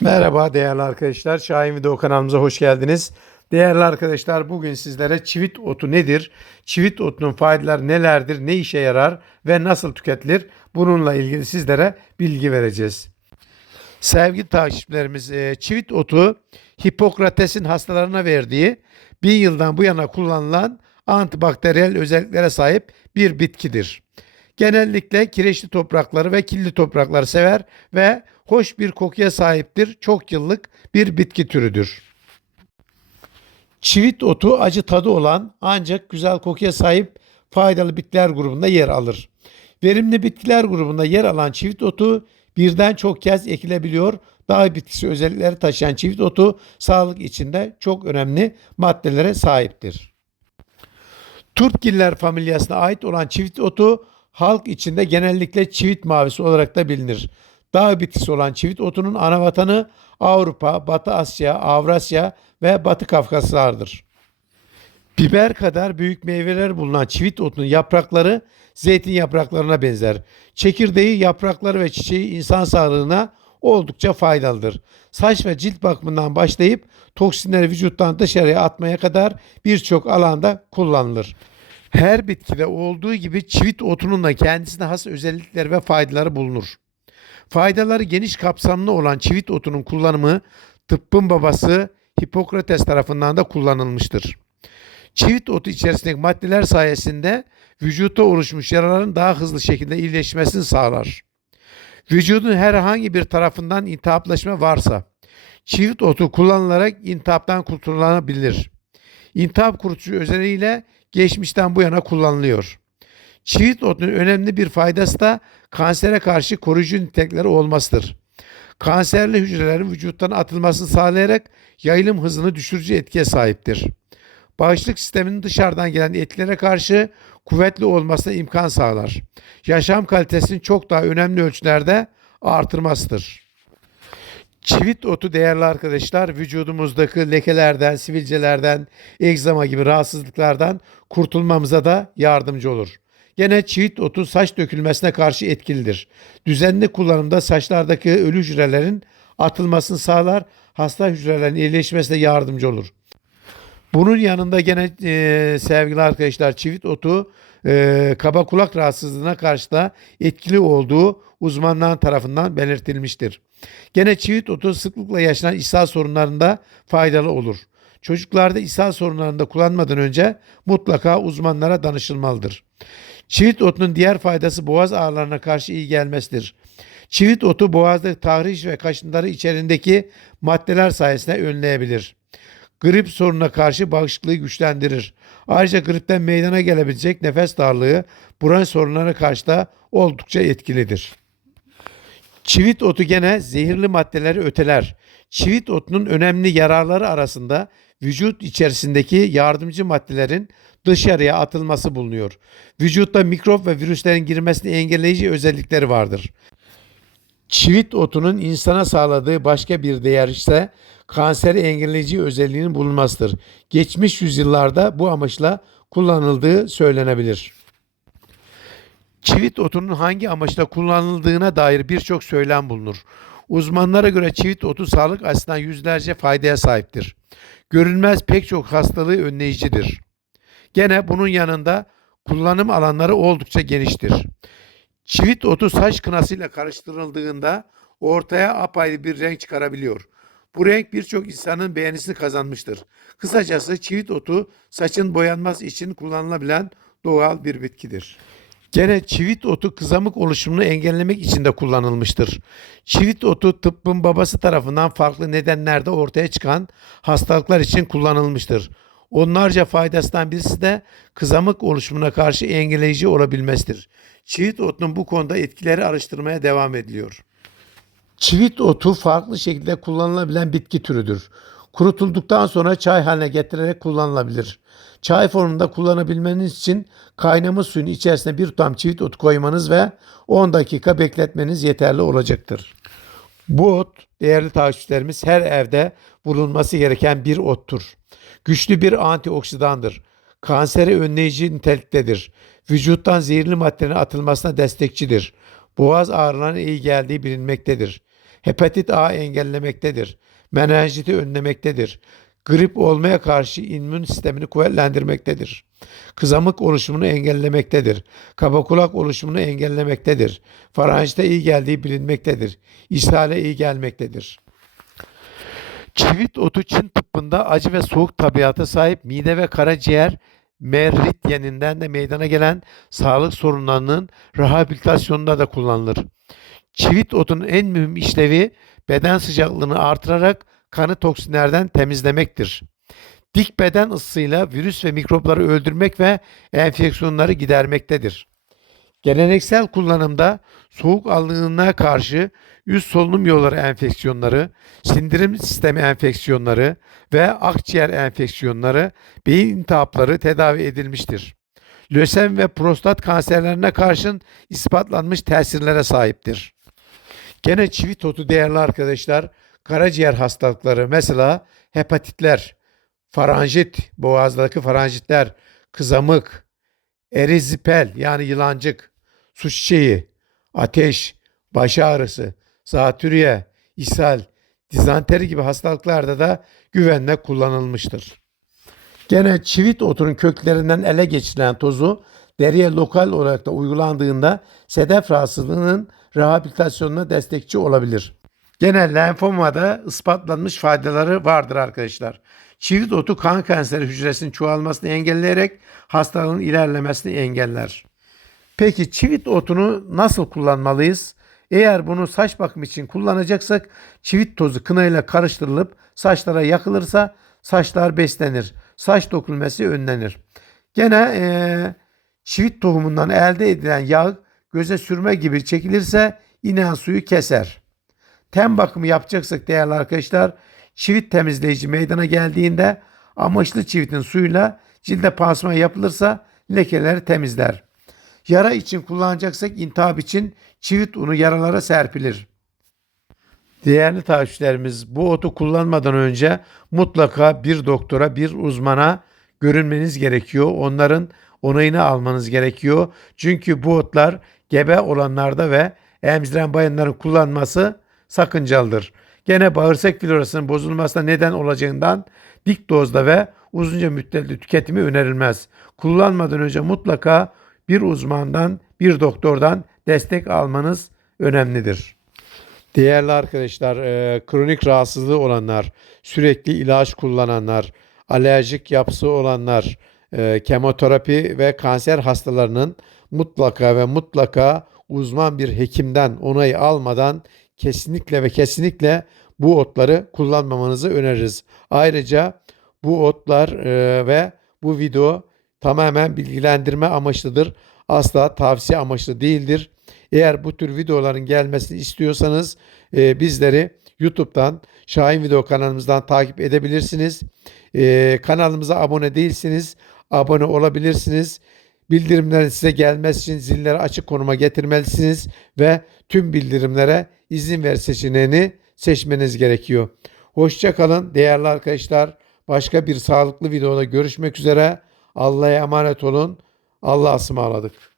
Merhaba değerli arkadaşlar. Şahin Video kanalımıza hoş geldiniz. Değerli arkadaşlar bugün sizlere çivit otu nedir? Çivit otunun faydaları nelerdir? Ne işe yarar ve nasıl tüketilir? Bununla ilgili sizlere bilgi vereceğiz. Sevgili takipçilerimiz e, çivit otu Hipokrates'in hastalarına verdiği bin yıldan bu yana kullanılan antibakteriyel özelliklere sahip bir bitkidir. Genellikle kireçli toprakları ve kirli toprakları sever ve hoş bir kokuya sahiptir. Çok yıllık bir bitki türüdür. Çivit otu acı tadı olan ancak güzel kokuya sahip faydalı bitkiler grubunda yer alır. Verimli bitkiler grubunda yer alan çivit otu birden çok kez ekilebiliyor. Dağ bitkisi özellikleri taşıyan çivit otu sağlık içinde çok önemli maddelere sahiptir. Turpgiller familyasına ait olan çivit otu halk içinde genellikle çivit mavisi olarak da bilinir. Dağ bitkisi olan çivit otunun ana vatanı Avrupa, Batı Asya, Avrasya ve Batı Kafkaslardır. Biber kadar büyük meyveler bulunan çivit otunun yaprakları zeytin yapraklarına benzer. Çekirdeği, yaprakları ve çiçeği insan sağlığına oldukça faydalıdır. Saç ve cilt bakımından başlayıp toksinleri vücuttan dışarıya atmaya kadar birçok alanda kullanılır. Her bitkide olduğu gibi çivit otunun da kendisine has özellikleri ve faydaları bulunur. Faydaları geniş kapsamlı olan çivit otunun kullanımı tıbbın babası Hipokrates tarafından da kullanılmıştır. Çivit otu içerisindeki maddeler sayesinde vücutta oluşmuş yaraların daha hızlı şekilde iyileşmesini sağlar. Vücudun herhangi bir tarafından iltihaplaşma varsa çivit otu kullanılarak iltihaptan kurtulunabilir. İltihap kurutucu özelliğiyle geçmişten bu yana kullanılıyor. Çivit otunun önemli bir faydası da kansere karşı koruyucu nitelikleri olmasıdır. Kanserli hücrelerin vücuttan atılmasını sağlayarak yayılım hızını düşürücü etkiye sahiptir. Bağışıklık sisteminin dışarıdan gelen etkilere karşı kuvvetli olmasına imkan sağlar. Yaşam kalitesini çok daha önemli ölçülerde artırmasıdır. Çivit otu değerli arkadaşlar vücudumuzdaki lekelerden, sivilcelerden, egzama gibi rahatsızlıklardan kurtulmamıza da yardımcı olur. Gene çivit otu saç dökülmesine karşı etkilidir. Düzenli kullanımda saçlardaki ölü hücrelerin atılmasını sağlar, hasta hücrelerin iyileşmesine yardımcı olur. Bunun yanında gene e, sevgili arkadaşlar çivit otu e, kaba kulak rahatsızlığına karşı da etkili olduğu uzmanlar tarafından belirtilmiştir. Gene çivit otu sıklıkla yaşanan ishal sorunlarında faydalı olur. Çocuklarda ishal sorunlarında kullanmadan önce mutlaka uzmanlara danışılmalıdır. Çivit otunun diğer faydası boğaz ağrılarına karşı iyi gelmesidir. Çivit otu boğazdaki tahriş ve kaşıntıları içerisindeki maddeler sayesinde önleyebilir. Grip sorununa karşı bağışıklığı güçlendirir. Ayrıca gripten meydana gelebilecek nefes darlığı, bronş sorunlarına karşı da oldukça etkilidir. Çivit otu gene zehirli maddeleri öteler. Çivit otunun önemli yararları arasında vücut içerisindeki yardımcı maddelerin dışarıya atılması bulunuyor. Vücutta mikrop ve virüslerin girmesini engelleyici özellikleri vardır. Çivit otunun insana sağladığı başka bir değer ise kanseri engelleyici özelliğinin bulunmasıdır. Geçmiş yüzyıllarda bu amaçla kullanıldığı söylenebilir. Çivit otunun hangi amaçla kullanıldığına dair birçok söylem bulunur. Uzmanlara göre çivit otu sağlık açısından yüzlerce faydaya sahiptir. Görünmez pek çok hastalığı önleyicidir. Gene bunun yanında kullanım alanları oldukça geniştir. Çivit otu saç kınasıyla karıştırıldığında ortaya apayrı bir renk çıkarabiliyor. Bu renk birçok insanın beğenisini kazanmıştır. Kısacası çivit otu saçın boyanması için kullanılabilen doğal bir bitkidir. Gene çivit otu kızamık oluşumunu engellemek için de kullanılmıştır. Çivit otu tıbbın babası tarafından farklı nedenlerde ortaya çıkan hastalıklar için kullanılmıştır. Onlarca faydasından birisi de kızamık oluşumuna karşı engelleyici olabilmesidir. Çivit otunun bu konuda etkileri araştırmaya devam ediliyor. Çivit otu farklı şekilde kullanılabilen bitki türüdür. Kurutulduktan sonra çay haline getirerek kullanılabilir. Çay formunda kullanabilmeniz için kaynamış suyun içerisine bir tutam çivit otu koymanız ve 10 dakika bekletmeniz yeterli olacaktır. Bu ot değerli takipçilerimiz her evde bulunması gereken bir ottur. Güçlü bir antioksidandır. Kanseri önleyici niteliktedir. Vücuttan zehirli maddelerin atılmasına destekçidir. Boğaz ağrılarına iyi geldiği bilinmektedir. Hepatit A engellemektedir. Menenjiti önlemektedir. Grip olmaya karşı immün sistemini kuvvetlendirmektedir. Kızamık oluşumunu engellemektedir. Kaba kulak oluşumunu engellemektedir. Faranjite iyi geldiği bilinmektedir. İshale iyi gelmektedir. Çivit otu Çin tıbbında acı ve soğuk tabiata sahip mide ve karaciğer meridyeninden de meydana gelen sağlık sorunlarının rehabilitasyonunda da kullanılır. Çivit otunun en mühim işlevi beden sıcaklığını artırarak kanı toksinlerden temizlemektir. Dik beden ısısıyla virüs ve mikropları öldürmek ve enfeksiyonları gidermektedir. Geleneksel kullanımda soğuk algınlığına karşı üst solunum yolları enfeksiyonları, sindirim sistemi enfeksiyonları ve akciğer enfeksiyonları, beyin iltihapları tedavi edilmiştir. Lösem ve prostat kanserlerine karşın ispatlanmış tesirlere sahiptir. Gene çivit otu değerli arkadaşlar, karaciğer hastalıkları mesela hepatitler, faranjit, boğazdaki faranjitler, kızamık, erizipel yani yılancık, su çiçeği, ateş, baş ağrısı, zatürre, ishal, dizanteri gibi hastalıklarda da güvenle kullanılmıştır. Gene çivit otunun köklerinden ele geçirilen tozu deriye lokal olarak da uygulandığında sedef rahatsızlığının rehabilitasyonuna destekçi olabilir. Gene lenfomada ispatlanmış faydaları vardır arkadaşlar. Çivit otu kan kanseri hücresinin çoğalmasını engelleyerek hastalığın ilerlemesini engeller. Peki çivit otunu nasıl kullanmalıyız? Eğer bunu saç bakımı için kullanacaksak çivit tozu kınayla karıştırılıp saçlara yakılırsa saçlar beslenir. Saç dökülmesi önlenir. Gene eee, çivit tohumundan elde edilen yağ göze sürme gibi çekilirse inen suyu keser. Ten bakımı yapacaksak değerli arkadaşlar çivit temizleyici meydana geldiğinde amaçlı çivitin suyuyla cilde pansuman yapılırsa lekeleri temizler. Yara için kullanacaksak intihap için çivit unu yaralara serpilir. Değerli takipçilerimiz bu otu kullanmadan önce mutlaka bir doktora, bir uzmana görünmeniz gerekiyor. Onların onayını almanız gerekiyor. Çünkü bu otlar gebe olanlarda ve emziren bayanların kullanması sakıncalıdır. Gene bağırsak florasının bozulmasına neden olacağından dik dozda ve uzunca müddetli tüketimi önerilmez. Kullanmadan önce mutlaka bir uzmandan, bir doktordan destek almanız önemlidir. Değerli arkadaşlar, e, kronik rahatsızlığı olanlar, sürekli ilaç kullananlar, alerjik yapısı olanlar, e, kemoterapi ve kanser hastalarının mutlaka ve mutlaka uzman bir hekimden onayı almadan kesinlikle ve kesinlikle bu otları kullanmamanızı öneririz. Ayrıca bu otlar e, ve bu video tamamen bilgilendirme amaçlıdır. Asla tavsiye amaçlı değildir. Eğer bu tür videoların gelmesini istiyorsanız e, bizleri YouTube'dan Şahin Video kanalımızdan takip edebilirsiniz. E, kanalımıza abone değilsiniz. Abone olabilirsiniz. Bildirimlerin size gelmesi için zilleri açık konuma getirmelisiniz ve tüm bildirimlere izin ver seçeneğini seçmeniz gerekiyor. Hoşça kalın değerli arkadaşlar. Başka bir sağlıklı videoda görüşmek üzere. Allah'a emanet olun. Allah'a ısmarladık.